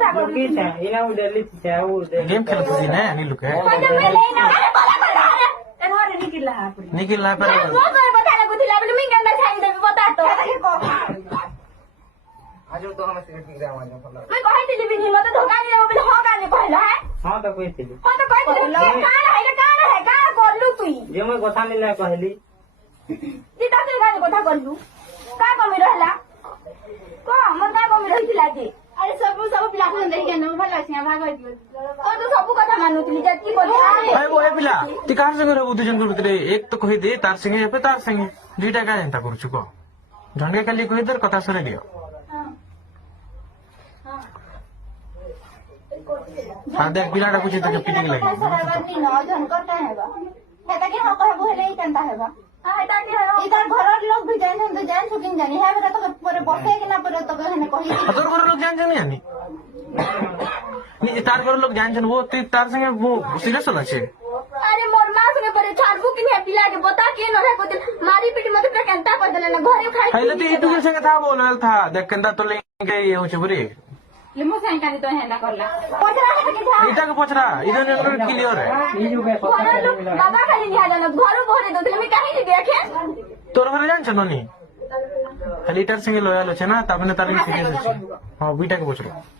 কথা কইলু ইনা উডেলি চাও गेम खेलती ना नीलू के কইতে মেলে না আরে বলা বলা এনরে নিকিলা হাপুরি निकल पर মো তোর কথা লাগুতিলা বলি মিং গন্ডা ছাই দেবি বতা তো আজও তো আমি ঠিক রে আমার ফলা মই কইতিলি বিনি মতে ধোকা দিলে বলি হ গানি কইলা হ্যাঁ হ্যাঁ তো কইছিলি হ তো কইতিলি কানা হে কানা করলু তুই যে মই কথা মিলে কইলি তুই তাতে গানি কথা করলু কা কমি রহলা ক মন কা কমি রহিছিলা যে আরে সব পিলা কোন দেখি কেন ভাল আছে ভাগ হই দিও তো সব কথা মানুতিলি যে কি বলি भाई वो है पिला ती कार संगे रहबो दुजन गुरु रे एक तो कहि दे तार संगे पे तार संगे दुईटा का जनता करू चुको झंडे खाली कहि दर कथा सुने दियो हां देख पिलाटा कुछ तो फिटिंग लगी तोर घर लोग जान जानी यानी तार घर लोग जान जन वो ती तार संगे वो सीरियस होला छे अरे मोर मां संगे परे छाड़बू कि नहीं पिला के बता के न रे कोते मारी पीटी मत पे केंता कर देले ना घरे खाई पहले तो इतु के संगे था बोलल था देख केंदा तो लेंगे ये हो छबरी लिमो संकानी तो है ना करला पछरा है के था इटा के पोछरा इधर नेटवर्क क्लियर है এই যুগে কথা মিলা बाबा खाली निया जानो घरो बोरे दो मैं कहीं नहीं देखे तोर घर जान छ ननी खाली इटार संगे लॉयल छे ना तबने तार सीरियस छे हां बीटा के पोछरा